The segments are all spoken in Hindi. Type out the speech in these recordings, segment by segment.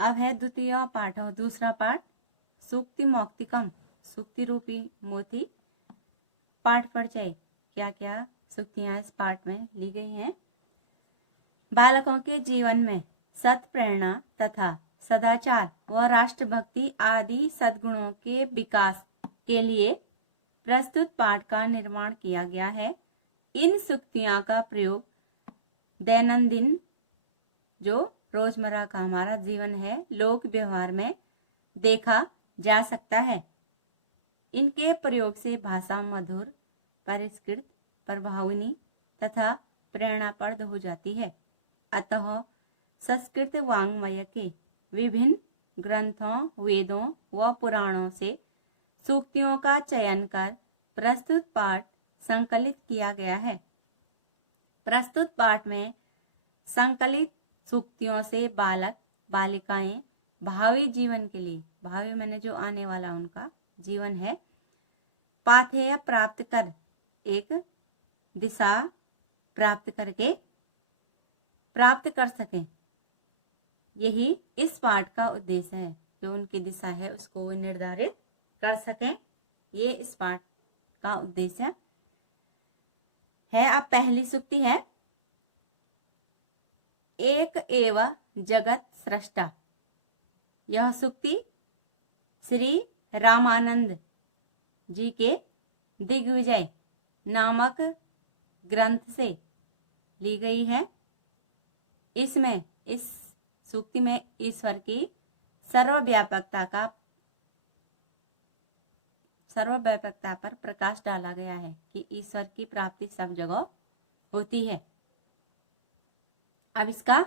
अब है द्वितीय पाठ और दूसरा पाठ सूक्ति मौक्तिकम, सूक्ति रूपी मोती पाठ परिचय। क्या क्या सूक्तियां इस पाठ में ली गई हैं। बालकों के जीवन में सत प्रेरणा तथा सदाचार व राष्ट्रभक्ति आदि सद्गुणों के विकास के लिए प्रस्तुत पाठ का निर्माण किया गया है। इन सूक्तियां का प्रयोग दैनंदिन जो रोजमर्रा का हमारा जीवन है, लोक व्यवहार में देखा जा सकता है। इनके प्रयोग से भाषा मधुर, परिष्कृत, प्रभावनी तथा प्रेरणाप्रद हो जाती है। अतः संस्कृत वाङ्मय के विभिन्न ग्रंथों, वेदों व पुराणों से सूक्तियों का चयन कर प्रस्तुत पाठ संकलित किया गया है। प्रस्तुत पाठ में संकलित सूक्तियों से बालक बालिकाएं भावी जीवन के लिए, भावी मैंने जो आने वाला उनका जीवन है, पाथेय प्राप्त कर, एक दिशा प्राप्त करके प्राप्त कर सकें। यही इस पाठ का उद्देश्य है, जो उनकी दिशा है उसको वो निर्धारित कर सकें। ये इस पाठ का उद्देश्य है। अब पहली सूक्ति है, एक एव जगत सृष्टा। यह सूक्ति श्री रामानंद जी के दिग्विजय नामक ग्रंथ से ली गई है। इसमें, इस सूक्ति में ईश्वर की सर्वव्यापकता पर प्रकाश डाला गया है कि ईश्वर की प्राप्ति सब जगह होती है। अब इसका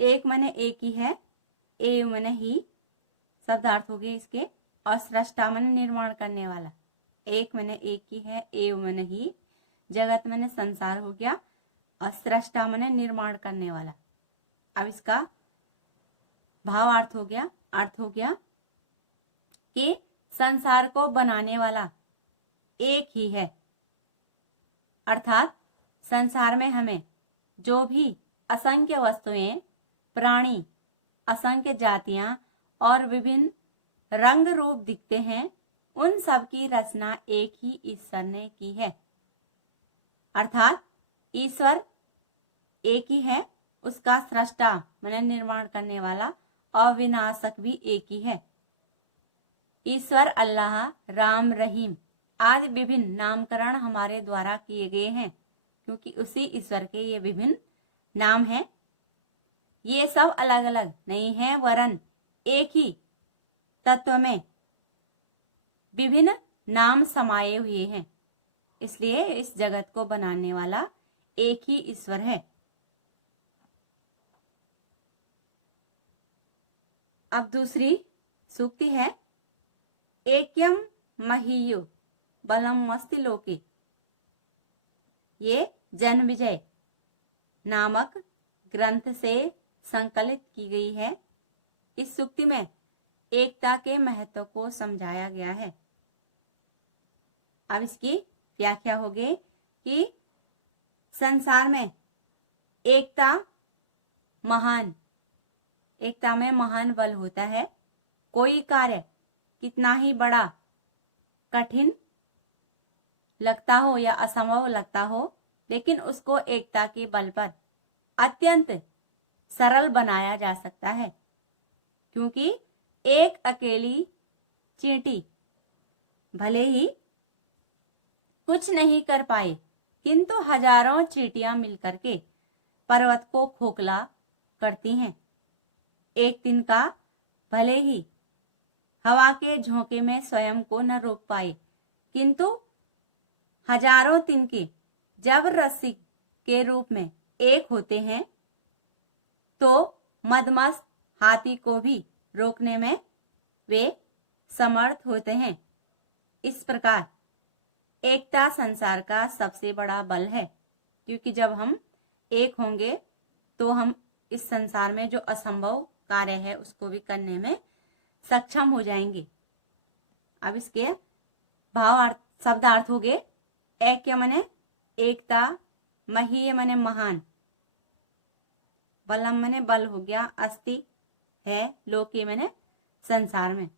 एक मने एक ही है, एव मने ही शब्दार्थ हो गए इसके, और सृष्टा मने निर्माण करने वाला। एक मने एक ही है, एव मने ही, जगत मने संसार हो गया, और सृष्टा मने निर्माण करने वाला। अब इसका भावार्थ हो गया, अर्थ हो गया कि संसार को बनाने वाला एक ही है। अर्थात संसार में हमें जो भी असंख्य वस्तुएं, प्राणी, असंख्य जातियां और विभिन्न रंग रूप दिखते हैं, उन सब की रचना एक ही ईश्वर ने की है। अर्थात ईश्वर एक ही है, उसका सृष्टा माने निर्माण करने वाला और विनाशक भी एक ही है। ईश्वर अल्लाह, राम, रहीम आदि विभिन्न नामकरण हमारे द्वारा किए गए हैं, क्योंकि उसी ईश्वर के ये विभिन्न नाम हैं। ये सब अलग अलग नहीं हैं, वरन एक ही तत्व में विभिन्न नाम समाये हुए हैं। इसलिए इस जगत को बनाने वाला एक ही ईश्वर है। अब दूसरी सूक्ति है, एक्यम महीयु बलम मस्ति लोके। ये जन्मविजय नामक ग्रंथ से संकलित की गई है। इस सूक्ति में एकता के महत्व को समझाया गया है। अब इसकी व्याख्या होगी कि संसार में एकता में महान बल होता है। कोई कार्य कितना ही बड़ा, कठिन लगता हो या असंभव लगता हो, लेकिन उसको एकता के बल पर अत्यंत सरल बनाया जा सकता है। क्योंकि एक अकेली चींटी भले ही कुछ नहीं कर पाए, किंतु हजारों चींटियां मिलकर के पर्वत को खोखला करती हैं। एक तिनका भले ही हवा के झोंके में स्वयं को न रोक पाए, किंतु हजारों तिनके जब रस्सी के रूप में एक होते हैं, तो मदमस्त हाथी को भी रोकने में वे समर्थ होते हैं। इस प्रकार एकता संसार का सबसे बड़ा बल है, क्योंकि जब हम एक होंगे तो हम इस संसार में जो असंभव कार्य है उसको भी करने में सक्षम हो जाएंगे। अब इसके भावार्थ, शब्दार्थ हो गए, ऐक्य मने एकता, महीय मने महान, बलम मैंने बल हो गया, अस्ति है, लोके मैंने संसार में।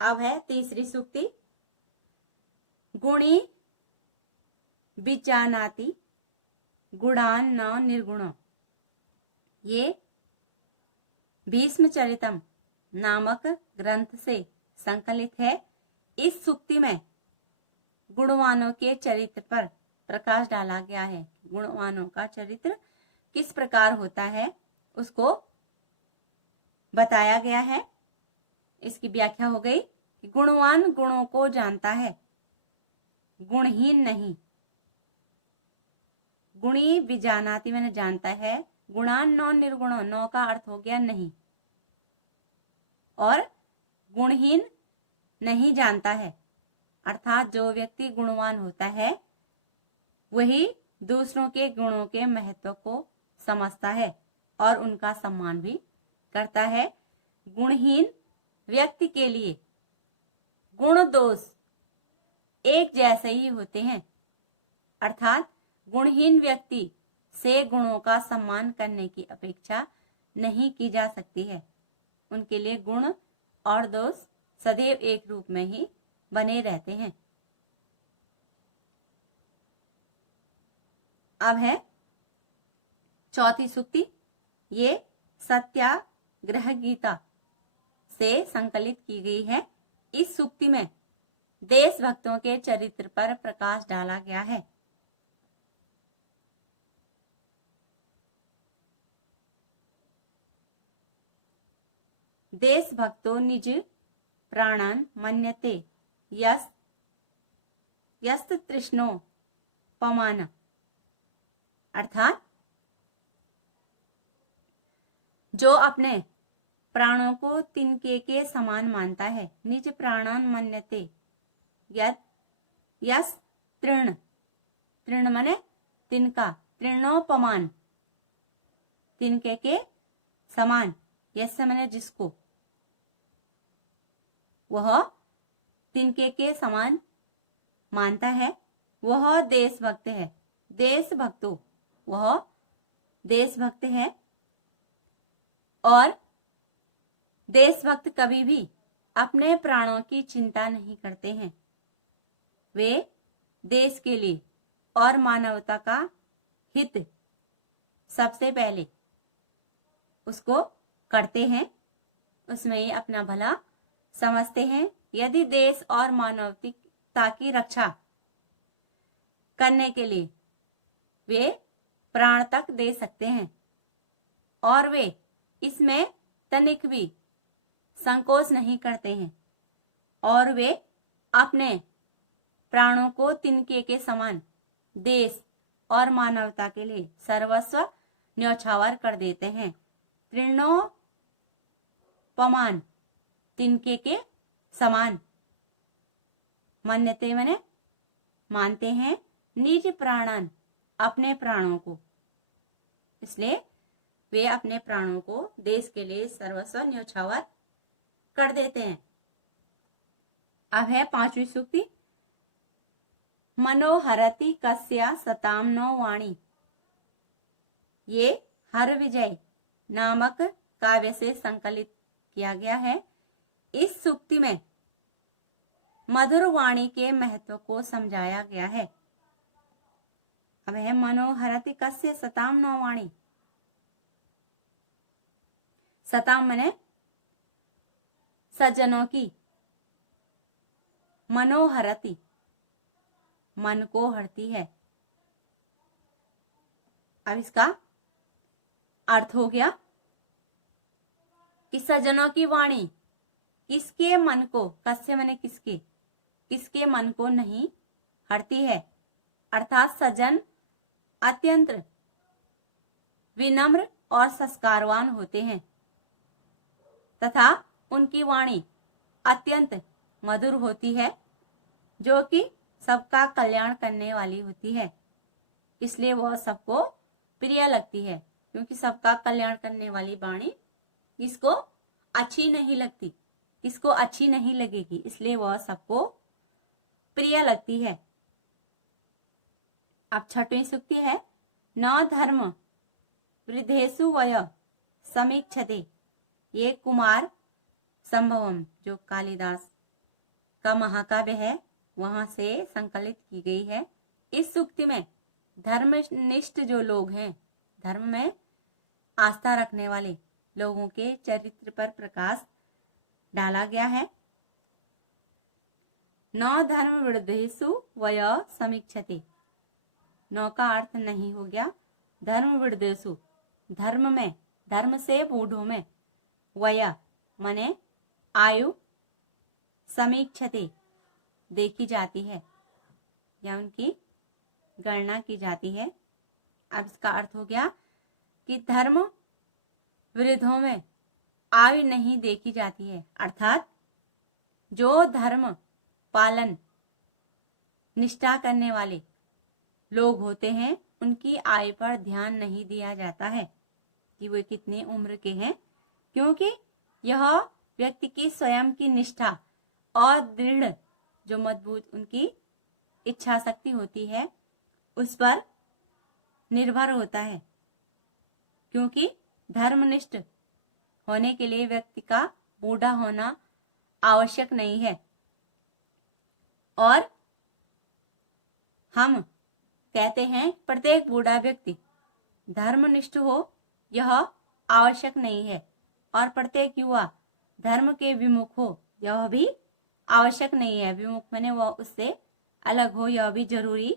अब है तीसरी सूक्ति, गुणी विजानाति गुणान न निर्गुणो। ये भीष्म चरितम नामक ग्रंथ से संकलित है। इस सूक्ति में गुणवानों के चरित्र पर प्रकाश डाला गया है। गुणवानों का चरित्र किस प्रकार होता है उसको बताया गया है। इसकी व्याख्या हो गई कि गुणवान गुणों को जानता है, गुणहीन नहीं। गुणी विजानाति मैंने जानता है, गुणान नौ निर्गुणों, नौ का अर्थ हो गया नहीं, और गुणहीन नहीं जानता है। अर्थात जो व्यक्ति गुणवान होता है वही दूसरों के गुणों के महत्व को समझता है और उनका सम्मान भी करता है। गुणहीन व्यक्ति के लिए गुण दोष एक जैसे ही होते हैं। अर्थात गुणहीन व्यक्ति से गुणों का सम्मान करने की अपेक्षा नहीं की जा सकती है। उनके लिए गुण और दोष सदैव एक रूप में ही बने रहते हैं। अब है चौथी सूक्ति, ये सत्याग्रह गीता से संकलित की गई है। इस सूक्ति में देशभक्तों के चरित्र पर प्रकाश डाला गया है। देशभक्तो निज प्राणान मन्यते यस्त तृष्णो पमान। अर्थात जो अपने प्राणों को तिनके के समान मानता है। निज प्राणान मन्यते यस तृण, तृण माने तिनका, तृणोपमान तिनके के समान, यस माने जिसको, वह तिनके के समान मानता है, वह देशभक्त है। देशभक्तो, वह देशभक्त है। और देशभक्त कभी भी अपने प्राणों की चिंता नहीं करते हैं। वे देश के लिए और मानवता का हित सबसे पहले उसको करते हैं, उसमें ही अपना भला समझते हैं। यदि देश और मानवता की रक्षा करने के लिए वे प्राण तक दे सकते हैं और वे इसमें तनिक भी संकोच नहीं करते हैं, और वे अपने प्राणों को तिनके के समान देश और मानवता के लिए सर्वस्व न्यौछावर कर देते हैं। तृणोपमान तिनके के समान, मान्यते माने मानते हैं, निज प्राणन अपने प्राणों को, इसलिए वे अपने प्राणों को देश के लिए सर्वस्व न्यौछावर कर देते हैं। अब है पांचवी सूक्ति, मनोहरति कस्या सताम नो वाणी। ये हर विजय नामक काव्य से संकलित किया गया है। इस सूक्ति में मधुर वाणी के महत्व को समझाया गया है। अब है मनोहरति कस्य सताम नो वाणी। सताम माने सज्जनों की, मनोहरति मन को हरती है। अब इसका अर्थ हो गया कि सज्जनों की वाणी किसके मन को, कस्य माने किसके, किसके मन को नहीं हरती है। अर्थात सज्जन अत्यंत विनम्र और संस्कारवान होते हैं तथा उनकी वाणी अत्यंत मधुर होती है, जो कि सबका कल्याण करने वाली होती है। इसलिए वह सबको प्रिय लगती है, क्योंकि सबका कल्याण करने वाली वाणी किसको अच्छी नहीं लगती, किसको अच्छी नहीं लगेगी, इसलिए वह सबको प्रिय लगती है। अब छठवीं सूक्ति है, न धर्म वृद्धेषु वय समीक्षते, ये कुमार संभवम जो कालिदास का महाकाव्य है वहां से संकलित की गई है। इस सूक्ति में धर्मनिष्ठ जो लोग हैं, धर्म में आस्था रखने वाले लोगों के चरित्र पर प्रकाश डाला गया है। नौ धर्म वृद्धेषु वय समीक्षते, नौ का अर्थ नहीं हो गया धर्म वृद्धेषु, धर्म में, धर्म से बूढ़ों में, वय माने आयु, समीक्षते देखी जाती है या उनकी गणना की जाती है। अब इसका अर्थ हो गया कि धर्म वृद्धों में आयु नहीं देखी जाती है, अर्थात जो धर्म पालन निष्ठा करने वाले लोग होते हैं उनकी आयु पर ध्यान नहीं दिया जाता है कि वे कितने उम्र के हैं, क्योंकि यह व्यक्ति की स्वयं की निष्ठा और दृढ़ जो मजबूत उनकी इच्छा शक्ति होती है उस पर निर्भर होता है, क्योंकि धर्मनिष्ठ होने के लिए व्यक्ति का बूढ़ा होना आवश्यक नहीं है। और हम कहते हैं प्रत्येक बूढ़ा व्यक्ति धर्मनिष्ठ हो यह आवश्यक नहीं है, और प्रत्येक युवा धर्म के विमुख हो यह भी आवश्यक नहीं है। विमुख माने वह उससे अलग हो यह भी जरूरी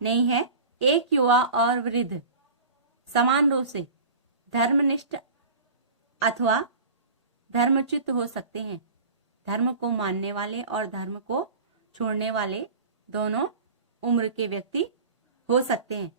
नहीं है। एक युवा और वृद्ध समान रूप से धर्मनिष्ठ अथवा धर्मच्युत हो सकते हैं। धर्म को मानने वाले और धर्म को छोड़ने वाले दोनों उम्र के व्यक्ति हो सकते हैं।